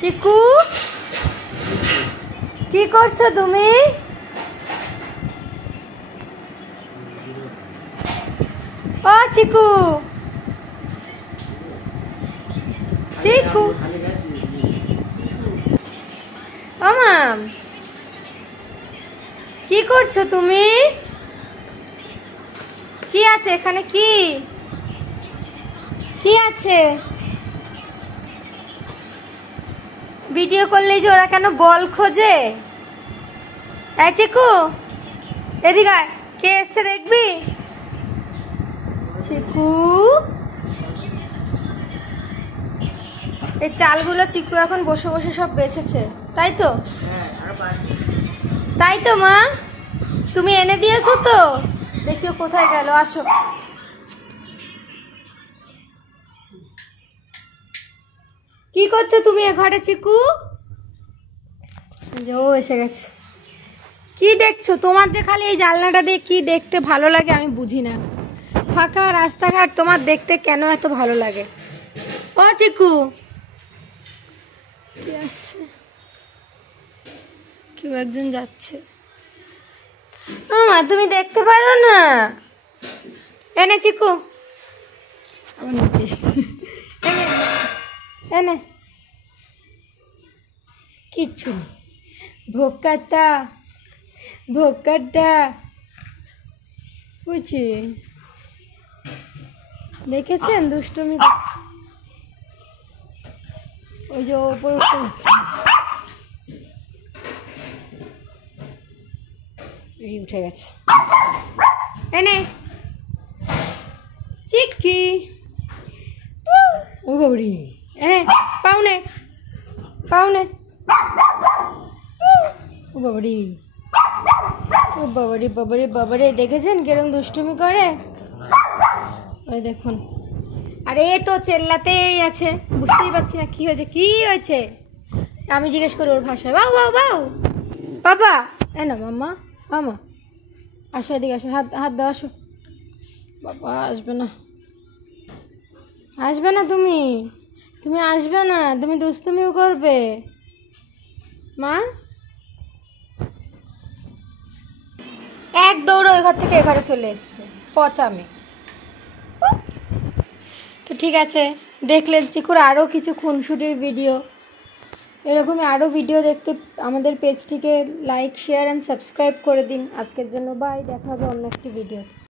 চিকু কি করছো তুমি? ও চিকু চিকু ও মাম কি করছো তুমি? কি আছে এখানে? কি কি আছে? ভিডিও করলেই যে ওরা কেন বল খোঁজে? এই চিকু এদিকে আয়, কে এসছে দেখবি? চিকু এই চালগুলো চিকু এখন বসে বসে সব বেছেছে, তাই তো? তাই তো মা, তুমি এনে দিয়েছো তো? দেখিও কোথায় গেল, আসো। কি করছো তুমি এ ঘরে চিকু? যে ও এসে গেছে। কি দেখছো? তোমার যে খালি এই জানলাটা দিয়ে কি দেখতে ভালো লাগে আমি বুঝি না। ফাঁকা রাস্তাঘাট তোমার দেখতে কেন এত ভালো লাগে? ও চিকু কেউ একজন যাচ্ছে। মা তুমি দেখতে পারো না? এনে চিকু এনে কিচ্ছু নেই। ভোকাটা ভোকাটা বুঝছি, দেখেছেন দুষ্টুমি ওই যে ওপর উঠতে যাচ্ছে। এই উঠে গেছে। এনে চিকি ও বাবরি এনে পাউনে পাউনে ও বাবরি ও বাবারি বাবারি বাবারে, দেখেছেন কিরকম দুষ্টুমি করে? ওই দেখুন। আরে তো চেল্লাতেই আছে, বুঝতেই পারছি না কি হয়েছে। কি হয়েছে আমি জিজ্ঞেস করি ওর ভাষায়। বাউ বাউ বাউ বাবা এ না মাম্মা মামা আসো এদিকে আসো, হাত হাত দাও, আসো। বাবা আসবে না, আসবে না তুমি, তুমি আসবে না, তুমি দুষ্টুমিও করবে। মা এক দৌড় ওই ঘর থেকে এ ঘরে চলে এসছে পচামে। তো ঠিক আছে, দেখলেন চিকুর আরও কিছু খুনসুটির ভিডিও। এরকমই আরও ভিডিও দেখতে আমাদের পেজটিকে লাইক শেয়ার অ্যান্ড সাবস্ক্রাইব করে দিন। আজকের জন্য বাই, দেখা হবে অন্য একটি ভিডিওতে।